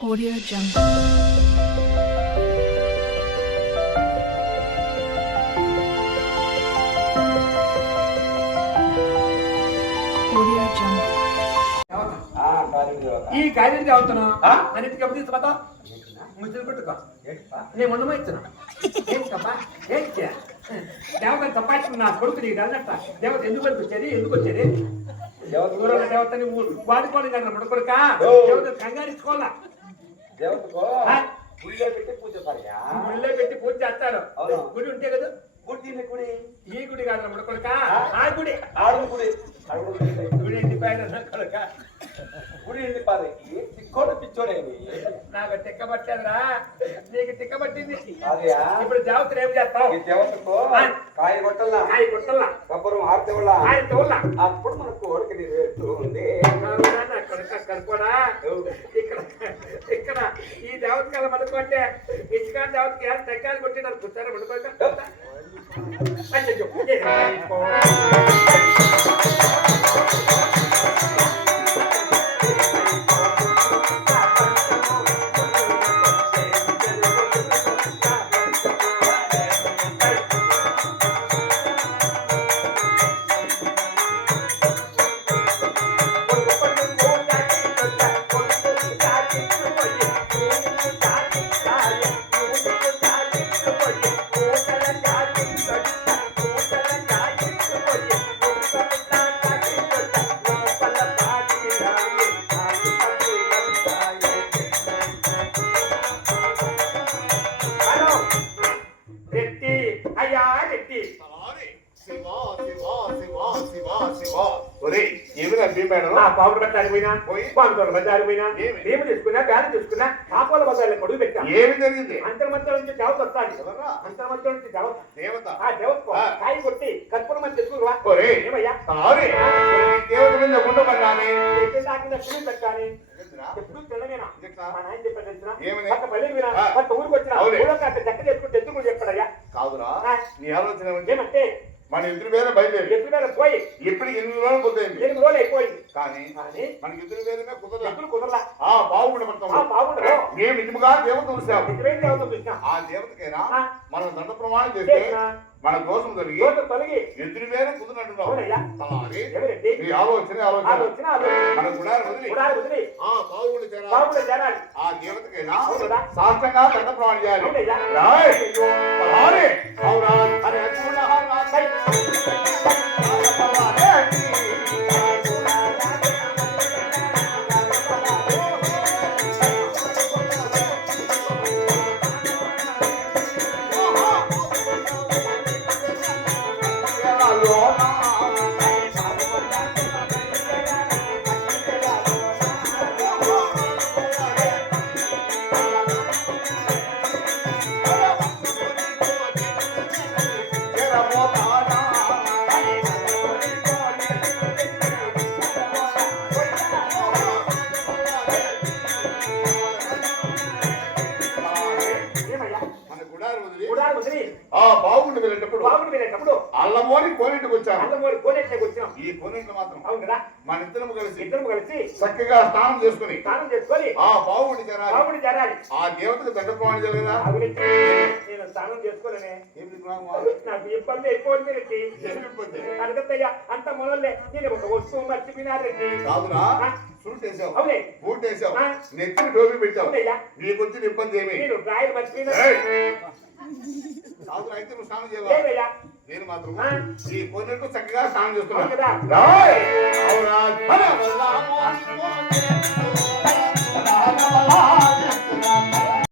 Audio Jungle. Audio Jungle. ఈ కార్యం అవుతున్నా అన్నిటికీ ఎప్పుడు తీసుకుపోతా ముచ్చలు కొట్టుకో నేను ఉండమో ఇచ్చిన దేవత సంపాదించిన నా కొడుకు నీకు అన్నట్ట దేవత ఎందుకు వచ్చారు దేవతని వాడుకోని కదా మన కొడుక దేవత కంగారించుకోవాలా గుళ్ళో పెట్టి పూజ చేస్తారు గుడి ఉంటే కదా గుడి ఈ గుడి కాదు మన కొడుక ఆ గుడి గుడి ఎండి పైన కొడుక గుడి ఎండి పాది తిక్కోడు పిచ్చోడేమి నాకు తిక్కబట్టేదిరా నీకు తిక్కబట్టింది ఇప్పుడు దేవతను ఏం చేస్తావు ఈ దేవతకు కాయ కొట్టల్లా కొబ్బరం ఆరుతేవల్లా అప్పుడు మన కోరిక నెరవేరుతుంది కొడుక కనుకోడా ఇక్కడ ఈ దేవత కల మనుకుంటే ఇసుకా దేవతకి తెక్కాలు కొట్టి నాకు కూర్చారు మనుకోక పావులు పెట్టడానికి పోయినా పావులు బజారు పోయినా ఏమి తీసుకున్నా బ్యాన్ తీసుకున్నా పాపాల బజార్లో పొడుగు పెట్టా ఏమి జరిగింది అంతర్మధ్యం నుంచి దేవత వస్తాను అంతర్మధ్యం నుంచి దేవత ఆ దేవత కాయ కొట్టి కర్పూరం మంది తెచ్చుకురా ఏమయ్యా దేవత మీద ఉండమన్నానే పులి పెట్టాలి ఎప్పుడు తినమేనా మా నాయన చెప్పాను పక్క పల్లెకి వినా పక్క ఊరికి వచ్చిన ఊళ్ళో కాస్త చక్క చేసుకుంటే ఎందుకు చెప్పాడయ్యా కాదురా నీ ఆలోచన ఏమంటే మన ఇద్దరు మీద బయలుదేరి ఎప్పుడు మీద పోయి ఇప్పుడు 8 రోజులు పోతుంది 8 రోజులు అయిపోయింది కానీ మనకి ఇద్దరు మీద కుదరలా బాగుండబడతాం బాగుండదు మేము నిజముగా దేవత చూసాం దేవత చూసినా ఆ దేవతకైనా మనం దండ ప్రమాణం చేస్తే మన దోషం తొలగి ఎదురు మీద కుదిరినట్టున్నాం ఈ ఆలోచన మన గుడారు వదిలి బాగుండి చేరాలి ఆ దేవతకైనా సాష్టంగా దండ ప్రమాణం చేయాలి బాగుండి వెళ్ళేటప్పుడు అల్లమోని కోనేటికి వచ్చాం ఈ కోనేటికి మాత్రం అవును కదా మన ఇద్దరం కలిసి చక్కగా స్నానం చేసుకుని ఆ బాగుండి చేరాలి ఆ దేవతకు దండ ప్రమాణం చేయలేదా నేను స్నానం చేసుకోలేనే నాకు ఇబ్బంది అయిపోయింది అడగద్దయ్యా అంత మొదలే నేను ఒక వస్తువు మర్చిపోయినారండి కాదురా బూట్ వేసావు నెత్తి టోపీ పెట్టావు నీకు వచ్చిన ఇబ్బంది ఏమి నేను డ్రాయర్ మర్చిపోయినా కాదు అయితే నువ్వు స్నానం చేయాలి నేను మాత్రం ఈ కొన్నట్టు చక్కగా స్నానం చేస్తున్నాను